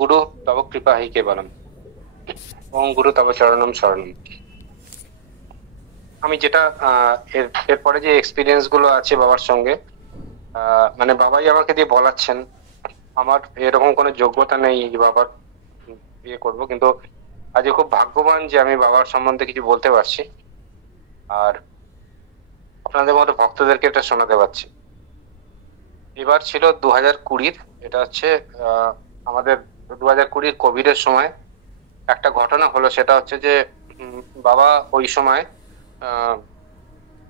গুরু তব কৃপা হি কেবলম, ওং গুরু তব চরণম শরণম। আমি যেটা এরপরে যে এক্সপিরিয়েন্স গুলো আছে বাবার সঙ্গে, মানে বাবাই আমাকে দিয়ে বলাচ্ছেন। আমার এরকম কোনো যোগ্যতা নেই যে বাবার বিয়ে করব, কিন্তু আজকে খুব ভাগ্যবান যে আমি বাবার সম্বন্ধে কিছু বলতে পারছি আর আপনাদের মতো ভক্তদেরকে এটা শোনাতে পারছি। এবার ছিল 2020, এটা হচ্ছে আমাদের 2020 কোভিডের সময় একটা ঘটনা হলো। সেটা হচ্ছে যে বাবা ওই সময়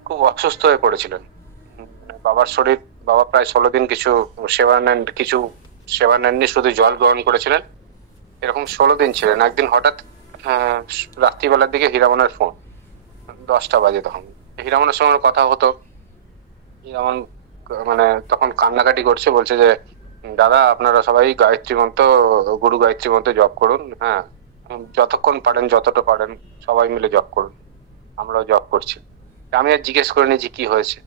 খুব অসুস্থ হয়ে পড়েছিলেন। বাবার শরীর, বাবা প্রায় 16 দিন কিছু সেবা নেননি, শুধু জল গ্রহণ করেছিলেন। এরকম 16 দিন ছিলেন। একদিন হঠাৎ রাত্রিবেলার দিকে হীরামনের ফোন, 10টা বাজে। তখন হীরামনের সঙ্গে আমার কথা হতো। হীরামন মানে তখন কান্নাকাটি করছে, বলছে যে দাদা আপনারা সবাই গায়ত্রী মন্ত্র, গুরু গায়ত্রী মন্ত্র জপ করুন, হ্যাঁ যতক্ষণ পারেন, যতটা পারেন সবাই মিলে জপ করুন। আমরাও জপ করছি। আমি আর জিজ্ঞেস করিনি যে কি হয়েছে।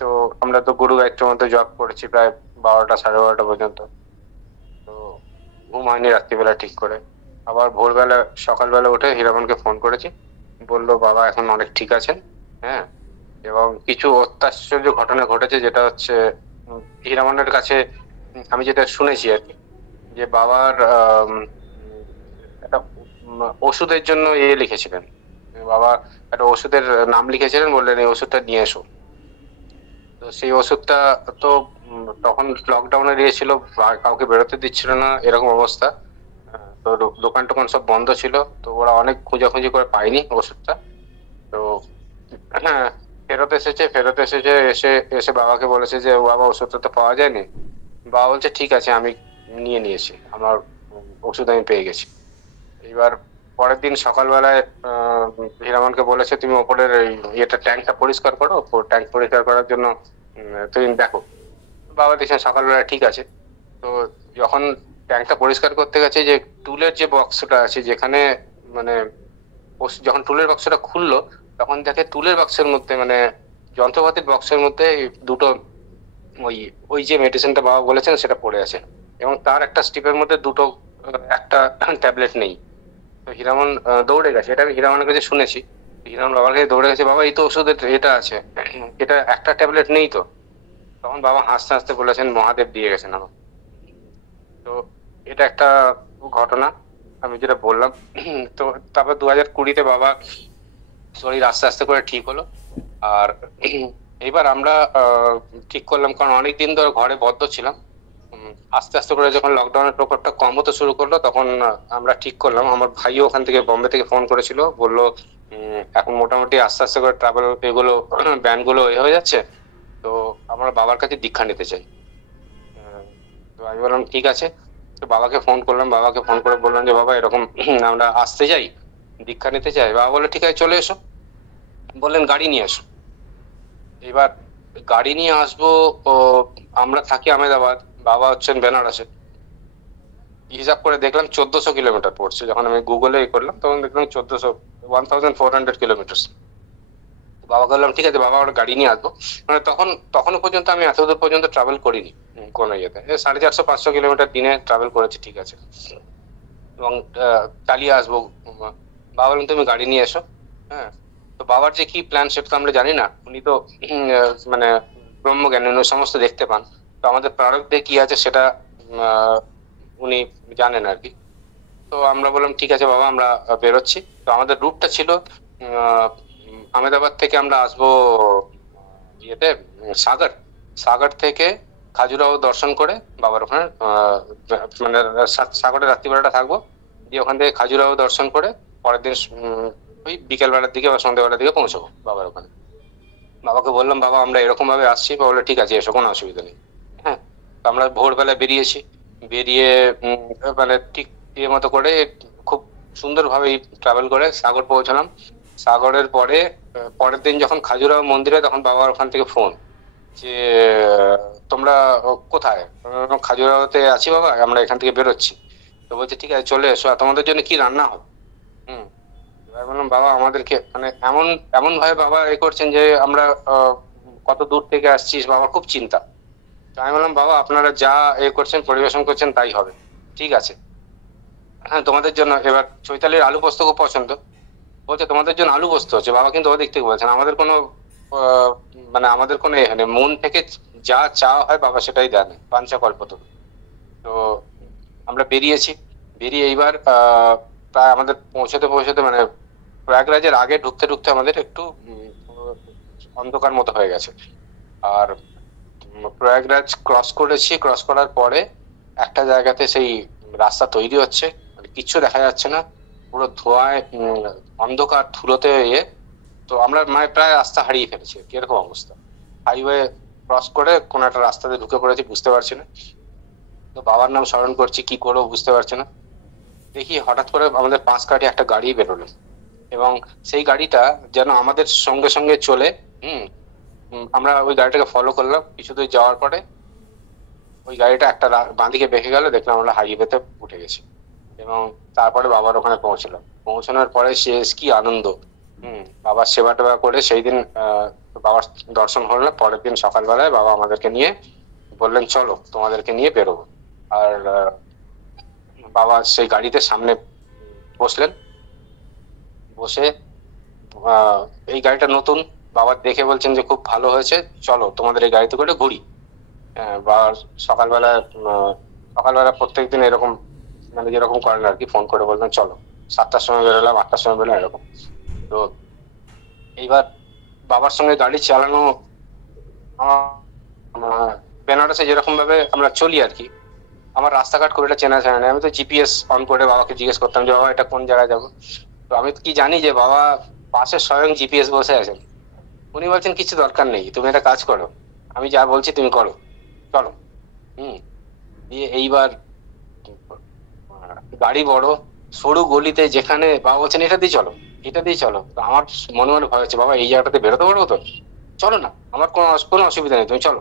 তো আমরা তো গুরু গায়ত্রী মন্ত্র জপ করেছি প্রায় 12টা, 12:30 পর্যন্ত। তো ঘুম হয়নি রাত্রিবেলা ঠিক করে। আবার ভোরবেলা, সকালবেলা উঠে হীরামনকে ফোন করেছি, বললো বাবা এখন অনেক ঠিক আছেন। হ্যাঁ, এবং কিছু অত্যাশ্চর্য ঘটনা ঘটেছে, যেটা হচ্ছে হীরামনের কাছে আমি যেটা শুনেছি আর কি, যে বাবার একটা ওষুধের জন্য লিখেছিলেন। বাবা একটা ওষুধের নাম লিখেছিলেন, বললেন এই ওষুধটা নিয়ে এসো। তো সেই ওষুধটা তো তখন লকডাউনের ছিল, কাউকে বেরোতে দিচ্ছিল না, এরকম অবস্থা। তো দোকান টোকান সব বন্ধ ছিল। তো ওরা অনেক খোঁজাখুঁজি করে পায়নি ওষুধটা। তো হ্যাঁ, ফেরত এসেছে, এসে এসে বাবাকে বলেছে যে বাবা ওষুধটা তো পাওয়া যায়নি। বাবা বলছে ঠিক আছে, আমি নিয়ে নিয়েছি, আমার ওষুধ আমি পেয়ে গেছি। এবার পরের দিন সকালবেলায় হীরামনকে বলেছে তুমি ওপরের ইয়েটা, ট্যাঙ্কটা পরিষ্কার করো, ট্যাঙ্ক পরিষ্কার করার জন্য তুমি দেখো। বাবা দেখছেন সকালবেলা ঠিক আছে। তো যখন ট্যাঙ্কটা পরিষ্কার করতে গেছে, যে টুলের যে বক্সটা আছে যেখানে, মানে যখন টুলের বাক্সটা খুললো, তখন দেখে টুলের বাক্সের মধ্যে, মানে যন্ত্রপাতির বক্সের মধ্যে দুটো ওই ওই যে মেডিসিনটা বাবা বলেছেন সেটা পড়ে আছে, এবং তার একটা স্টিপের মধ্যে দুটো একটা ট্যাবলেট নেই। তো হীরামন দৌড়ে গেছে, এটা আমি হীরামনের কাছে শুনেছি। হীরামন বাবার কাছে দৌড়ে গেছে, বাবা এই তো ওষুধের এটা আছে, এটা একটা ট্যাবলেট নেই তো। তখন বাবা হাসতে হাসতে বলেছেন মহাদেব দিয়ে গেছেন আমার। তো এটা একটা ঘটনা আমি যেটা বললাম। তো তারপর 2020-তে বাবা শরীর আস্তে আস্তে করে ঠিক হলো। আর এইবার আমরা ঠিক করলাম, কারণ অনেকদিন ধরে ঘরে বদ্ধ ছিলাম। আস্তে আস্তে করে যখন লকডাউনের প্রকোপটা কম হতে শুরু করলো, তখন আমরা ঠিক করলাম। আমার ভাইও ওখান থেকে, বম্বে থেকে ফোন করেছিল, বললো এখন মোটামুটি আস্তে আস্তে করে ট্রাভেল এগুলো ব্যান গুলো হয়ে যাচ্ছে, তো আমরা বাবার কাছে দীক্ষা নিতে চাই। তো আমি বললাম ঠিক আছে। তো বাবাকে ফোন করলাম, বাবাকে ফোন করে বললাম যে বাবা এরকম আমরা আসতে চাই, দীক্ষা নিতে চাই। বাবা বললো ঠিক আছে চলে এসো। বললেন গাড়ি নিয়ে এসো। এবার গাড়ি নিয়ে আসবো। ও, আমরা থাকি আহমেদাবাদ, বাবা হচ্ছেন বেনারসে। হিসাব করে দেখলাম 1400 কিলোমিটার পড়ছে। যখন আমি গুগলে করলাম তখন দেখলাম 1400 বাবাকে বললাম ঠিক আছে বাবা, আমরা গাড়ি নিয়ে আসবো। মানে তখনও পর্যন্ত আমি এতদূর পর্যন্ত ট্রাভেল করিনি কোনো ইয়েতে। 450-500 কিলোমিটার দিনে ট্রাভেল করেছি, ঠিক আছে, এবং চালিয়ে আসবো। বাবা বললেন তুমি গাড়ি নিয়ে এসো। হ্যাঁ, তো বাবার যে কি প্ল্যান সেটা তো আমরা জানি না। উনি তো মানে ব্রহ্মজ্ঞানী, উনি সমস্ত দেখতে পান। তো আমাদের প্রারব্ধে কি আছে সেটা উনি জানেন আর কি। তো আমরা বললাম ঠিক আছে বাবা, আমরা বেরোচ্ছি। তো আমাদের রুটটা ছিল আহমেদাবাদ থেকে আমরা আসবো ইয়েতে সাগর, সাগর থেকে খাজুরাহো দর্শন করে বাবার ওখানে মানে সাগরে রাত্রিবেলাটা থাকবো, দিয়ে ওখান থেকে খাজুরাহো দর্শন করে পরের দিন ওই বিকেল বেলার দিকে বা সন্ধ্যেবেলার দিকে পৌঁছবো বাবার ওখানে। বাবাকে বললাম বাবা আমরা এরকম ভাবে আসছি। বাবা বললো ঠিক আছে এসো, কোনো অসুবিধা নেই। হ্যাঁ, তো আমরা ভোরবেলা বেরিয়েছি। বেরিয়ে মানে ঠিক ইয়ে মতো করে খুব সুন্দরভাবে ট্রাভেল করে সাগর পৌঁছলাম। সাগরের পরে পরের দিন যখন খাজুরাহো মন্দিরে, তখন বাবার ওখান থেকে ফোন যে তোমরা কোথায়? খাজুরাহোতে আছি বাবা, আমরা এখান থেকে বেরোচ্ছি। তো বলছে ঠিক আছে চলে এসো, আর তোমাদের জন্য কি রান্না হবে? হুম, এবার বললাম বাবা আমাদেরকে মানে এমন এমন ভাবে বাবা করছেন যে আমরা কত দূর থেকে আসছিস, বাবার খুব চিন্তা। তো আমি বললাম বাবা আপনারা যা করছেন, পরিবেশন করছেন তাই হবে, ঠিক আছে। হ্যাঁ তোমাদের জন্য, এবার চৈতালির আলু পোস্ত খুব পছন্দ, বলছে তোমাদের জন্য আলু পোস্ত হচ্ছে। বাবা কিন্তু ওদিক থেকে বলছেন, আমাদের কোনো আহ, মানে আমাদের কোনো এখানে মন থেকে যা চাওয়া হয় বাবা সেটাই দেন, বাঞ্ছা কল্পতরু। তো আমরা বেরিয়েছি, বেরিয়ে এইবার প্রায় আমাদের পৌঁছতে পৌঁছতে মানে প্রয়াগরাজের আগে ঢুকতে ঢুকতে আমাদের একটু অন্ধকার মতো হয়ে গেছে। আর প্রয়াগরাজ ক্রস করেছি, ক্রস করার পরে একটা জায়গাতে সেই রাস্তা তৈরি হচ্ছে, মানে কিচ্ছু দেখা যাচ্ছে না, পুরো ধোঁয়ায় অন্ধকার ধুলোতে ইয়ে। তো আমরা মানে প্রায় রাস্তা হারিয়ে ফেলেছি, কিরকম অবস্থা। হাইওয়ে ক্রস করে কোন একটা রাস্তাতে ঢুকে পড়েছি, বুঝতে পারছি না। তো বাবার নাম স্মরণ করছি, কি করবো বুঝতে পারছি না। দেখি হঠাৎ করে আমাদের পাশ কাটে একটা গাড়ি বেরোলো, এবং সেই গাড়িটা যেন আমাদের সঙ্গে সঙ্গে চলে। হুম আমরা ওই গাড়িটাকে ফলো করলাম, কিছু দূর যাওয়ার পরে ওই গাড়িটা একটা বাঁদিকে বেঁকে গেল, দেখলাম আমরা হাইওয়েতে উঠে গেছি। এবং তারপরে বাবার ওখানে পৌঁছলাম, পৌঁছানোর পরে শেষ কি আনন্দ। বাবার সেবা টেবা করে সেই দিন বাবার দর্শন হলো। পরের দিন সকালবেলায় বাবা আমাদেরকে নিয়ে বললেন চলো তোমাদেরকে নিয়ে বেরোবো। আর বাবা সেই গাড়িতে সামনে বসলেন, বসে আহ এই গাড়িটা নতুন, বাবা দেখে বলছেন যে খুব ভালো হয়েছে, চলো তোমাদের এই গাড়িতে করে ঘুরি। বা সকালবেলা সকালবেলা প্রত্যেকদিন এরকম মানে যেরকম করেন আর কি, ফোন করে বলবেন চলো, 7টার সময় বেরোলাম, 8টার সময় বেরোলাম এরকম। তো এইবার বাবার সঙ্গে গাড়ি চালানো বেনারসে যেরকম ভাবে আমরা চলি আর কি, আমার রাস্তাঘাট খুব একটা চেনা জানা নেই। আমি তো জিপিএস অন করে বাবাকে জিজ্ঞেস করতাম যে বাবা এটা কোন জায়গায় যাবো। তো আমি কি জানি যে বাবা পাশে স্বয়ং জিপিএস বসে আছেন। উনি বলছেন কিছু দরকার নেই, তুমি একটা কাজ করো, আমি যা বলছি তুমি করো, চলো। হুম দিয়ে এইবার গাড়ি বড় সরু গলিতে, যেখানে বাবা বলছেন এটা দিয়ে চলো, এটা দিয়ে চলো। তো আমার মনে মনে ভয় হচ্ছে, বাবা এই জায়গাটাতে বেরোতে পারবো তো? চলো না, আমার কোনো কোনো অসুবিধা নেই, তুমি চলো।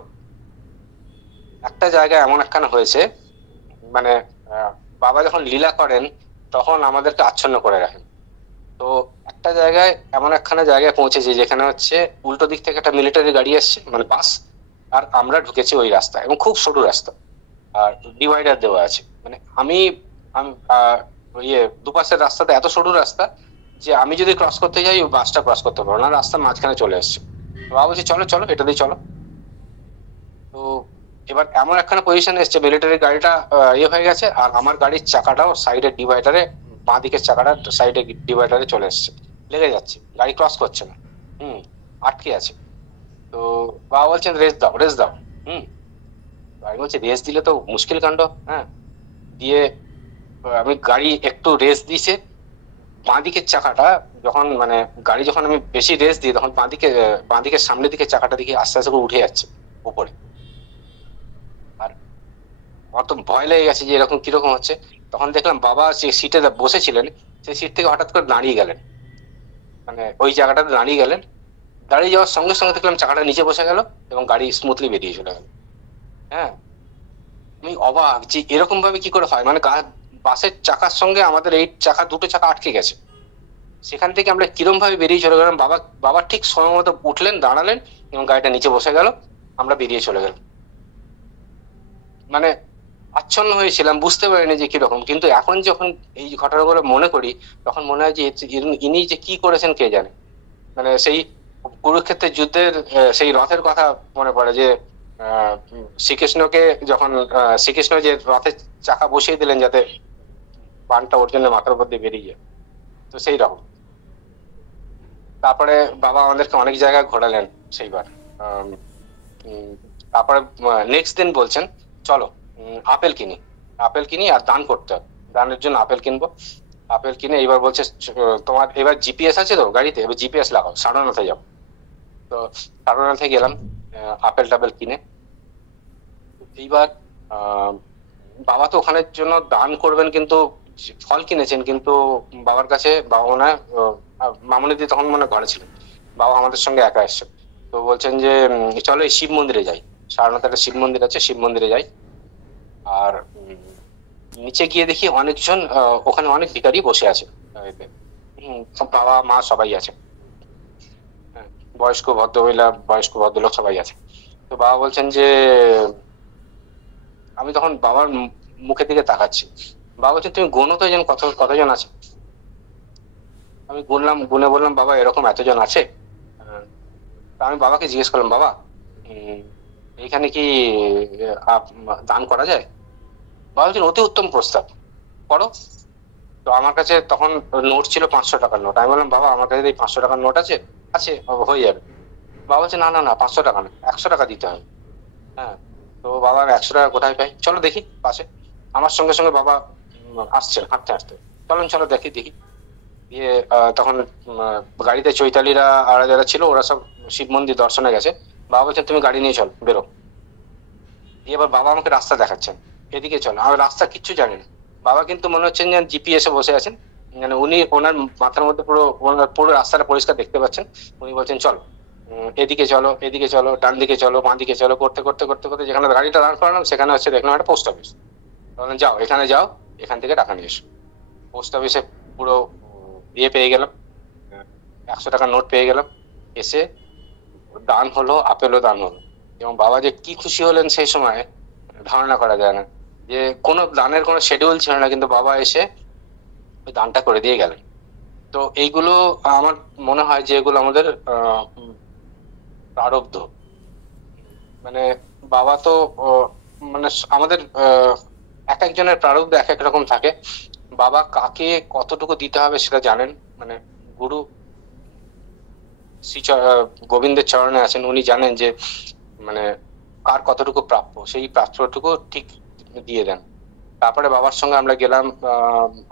একটা জায়গায় এমন একখানা হয়েছে, মানে বাবা যখন লীলা করেন তখন আমাদেরকে আচ্ছন্ন করে রাখেন। তো একটা জায়গায় এমন একখানা জায়গায় পৌঁছেছি যেখানে হচ্ছে উল্টো দিক থেকে একটা মিলিটারি গাড়ি আসছে, মানে বাস, আর আমরা ঢুকেছি ওই রাস্তায়, এবং খুব সরু রাস্তা, আর ডিভাইডার দেওয়া আছে। মানে আমি আমি ইয়ে দুপাশের রাস্তাতে এত সরু রাস্তা যে আমি যদি ক্রস করতে যাই ওই বাসটা ক্রস করতে পারবো না, রাস্তার মাঝখানে চলে এসছে। তো বাবা বলছে চলো চলো এটা দিয়ে চলো। তো এবার এমন একখানা পজিশন এসছে, মিলিটারি গাড়িটা ইয়ে হয়ে গেছে, আর আমার গাড়ির চাকাটাও সাইডের ডিভাইডারে, বাঁ দিকের চাকাটা সাইডে ডিভাইডারে চলে এসছে, লেগে যাচ্ছে, গাড়ি ক্রস করছে না। হুম আটকে আছে। তো বাবা বলছেন রেস দাও রেস দাও। হুম আমি বলছি রেস দিলে তো মুশকিল কাণ্ড। হ্যাঁ দিয়ে আমি গাড়ি একটু রেস দিয়েছে, বাঁ দিকের চাকাটা যখন মানে গাড়ি যখন আমি বেশি রেস দিই তখন বাঁ দিকের সামনের দিকে চাকাটা দিকে আস্তে আস্তে করে উঠে যাচ্ছে উপরে। আর আমার তো ভয় লেগে গেছে যে এরকম কিরকম হচ্ছে। তখন দেখলাম বাবা যে সিটে বসেছিলেন সেই সিট থেকে হঠাৎ করে দাঁড়িয়ে গেলেন, মানে ওই জায়গাটাতে দাঁড়িয়ে গেলেন। দাঁড়িয়ে যাওয়ার সঙ্গে সঙ্গে দেখলাম চাকাটা নিচে বসে গেল এবং গাড়ি স্মুথলি বেরিয়ে চলে গেল। হ্যাঁ আমি অবাক যে এরকম ভাবে কি করে হয়, মানে বাসের চাকার সঙ্গে আমাদের এই চাকা দুটো চাকা আটকে গেছে। সেখান থেকে আমরা কিরম ভাবে বেরিয়ে চলে গেলাম, বাবা বাবা ঠিক সময় মতো উঠলেন, দাঁড়ালেন এবং গাড়িটা নিচে বসে গেল, আমরা বেরিয়ে চলে গেলাম। মানে আচ্ছন্ন হয়েছিলাম, বুঝতে পারিনি যে কিরকম, কিন্তু এখন যখন এই ঘটনাগুলো মনে করি তখন মনে হয় যে ইনি যে কি করেছেন কে জানে। মানে সেই কুরুক্ষেত্রের যুদ্ধের সেই রথের কথা মনে পড়ে যে শ্রীকৃষ্ণকে যখন শ্রীকৃষ্ণ যে রথের চাকা বসিয়ে দিলেন যাতে বানটা ওর জন্য মাথার উপর দিয়ে বেরিয়ে যায়, তো সেই রকম। তারপরে বাবা আমাদেরকে অনেক জায়গায় ঘোরালেন সেইবার। আম, উম, তারপরে নেক্সট দিন বলছেন চলো আপেল কিনি, আপেল কিনি আর দান করতে হবে, দানের জন্য আপেল কিনবো। আপেল কিনে এইবার বলছে তোমার এবার জিপিএস আছে তো গাড়িতে, এবার জিপিএস লাগাও, সারনাথে যাও। তো সারনাথে গেলাম আপেল টাপেল কিনে। এইবার আহ বাবা তো ওখানের জন্য দান করবেন, কিন্তু ফল কিনেছেন, কিন্তু বাবার কাছে বাবা মনে হয় মামুনি দি তখন মনে হয় ঘরে ছিলেন, বাবা আমাদের সঙ্গে একা এসছে। তো বলছেন যে চলো এই শিব মন্দিরে যাই, সারনাথে একটা শিব মন্দির আছে, শিব মন্দিরে যাই। আর নিচে গিয়ে দেখি অনেকজন ওখানে অনেক ভিখারি বসে আছে, সব বাবা মা সবাই আছে। হ্যাঁ, বয়স্ক ভদ্রমহিলা বয়স্ক ভদ্রলোক সবাই আছে। তো বাবা বলছেন যে আমি তখন বাবার মুখের দিকে তাকাচ্ছি, বাবা বলছে তুমি গোনো তো এজন কতজন আছে। আমি গুনলাম, গুনে বললাম বাবা এরকম এতজন আছে। আহ, তা আমি বাবাকে জিজ্ঞেস করলাম, বাবা উম, এইখানে কি দান করা যায়? বাবা বলছেন অতি উত্তম প্রস্তাব, করো। তো আমার কাছে তখন নোট ছিল 500 টাকার নোট। আমি বললাম বাবা আমার কাছে এই 500 টাকার নোট আছে? আছে, হয়ে যাবে। বাবা বলছে না না না, 500 টাকা না, 100 টাকা দিতে হবে। হ্যাঁ। তো বাবা 100 টাকা কোথায় পাই, চলো দেখি পাশে। আমার সঙ্গে সঙ্গে বাবা আসছেন হাঁটতে হাঁটতে, চলেন চলো দেখি দেখি। দিয়ে তখন গাড়িতে চৈতালিরা আর যারা ছিল ওরা সব শিব মন্দির দর্শনে গেছে। বাবা বলছেন তুমি গাড়ি নিয়ে চলো, বেরো। দিয়ে এবার বাবা আমাকে রাস্তা দেখাচ্ছেন, এদিকে চলো। আমি রাস্তা কিচ্ছু জানি না। বাবা কিন্তু মনে হচ্ছেন যেন জিপিএসে বসে আছেন, মানে উনি ওনার মাথার মধ্যে পুরো ওনার পুরো রাস্তাটা পরিষ্কার দেখতে পাচ্ছেন। উনি বলছেন চলো, এদিকে চলো, এদিকে চলো, ডান দিকে চলো, বাঁ দিকে চলো, করতে করতে করতে করতে যেখানে গাড়িটা দাঁড় করালাম সেখানে হচ্ছে দেখলাম একটা পোস্ট অফিস। বললেন যাও এখানে যাও, এখান থেকে টাকা নিয়ে এসো। পোস্ট অফিসে পুরো ইয়ে পেয়ে গেলাম, 100 টাকার নোট পেয়ে গেলাম। এসে দান হলো, আপেলও দান হলো। এবং বাবা যে কি খুশি হলেন সেই সময় ধারণা করা যায় না। যে কোনো দানের কোনো শিডিউল ছিল না, কিন্তু বাবা এসে ওই দানটা করে দিয়ে গেলেন। তো এইগুলো আমার মনে হয় যে এগুলো আমাদের প্রারব্ধ। মানে বাবা তো মানে আমাদের এক একজনের প্রারব্ধ এক এক রকম থাকে। বাবা কাকে কতটুকু দিতে হবে সেটা জানেন। মানে গুরু গোবিন্দের চরণে আছেন, উনি জানেন যে মানে কার কতটুকু প্রাপ্য, সেই প্রাপ্যটুকু ঠিক দিয়ে দেন। তারপরে বাবার সঙ্গে আমরা গেলাম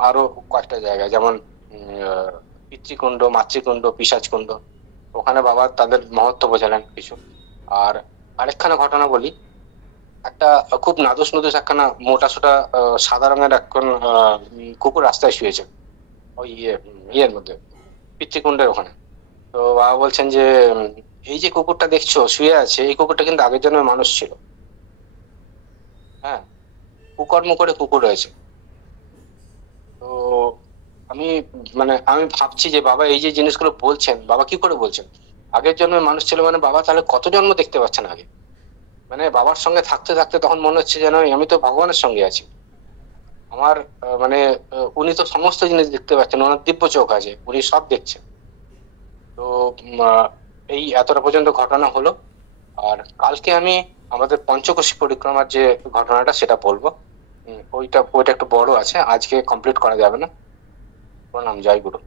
আরো কয়েকটা জায়গায়, যেমন পিতৃকুণ্ড, মাতৃকুণ্ড, পিশাচকুণ্ড। ওখানে বাবা তাদের মহত্ব বোঝালেন কিছু। আর আরেকখানা ঘটনা বলি। একটা খুব নাদুস নুদুস একখানা মোটা সোটা সাদা রঙের এখন কুকুর রাস্তায় শুয়েছে, ওই ইয়ের মধ্যে, পিতৃকুণ্ডের ওখানে। তো বাবা বলছেন যে এই যে কুকুরটা দেখছো শুয়ে আছে, এই কুকুরটা কিন্তু আগের জন্মের মানুষ ছিল। হ্যাঁ, কুকর্ম করে কুকুর হয়েছে। তো আমি আমি ভাবছি যে বাবা এই যে জিনিসগুলো বলছেন, বাবা কি করে বলছেন? আগের জন্মের মানুষ ছিল মানে বাবা তাহলে কত জন্ম দেখতে পাচ্ছেন আগে। মানে বাবার সঙ্গে থাকতে থাকতে তখন মনে হচ্ছে যেন আমি তো ভগবানের সঙ্গে আছি। আমার উনি তো সমস্ত জিনিস দেখতে পাচ্ছেন, ওনার দিব্য চোখ আছে, উনি সব দেখছেন। তো এই এতটা পর্যন্ত ঘটনা হলো। আর কালকে আমি আমাদের পঞ্চকোশী পরিক্রমার যে ঘটনাটা সেটা বলবো। ওইটা ওইটা একটু বড় আছে, আজকে কমপ্লিট করা যাবে না। প্রণাম, জয় গুরু।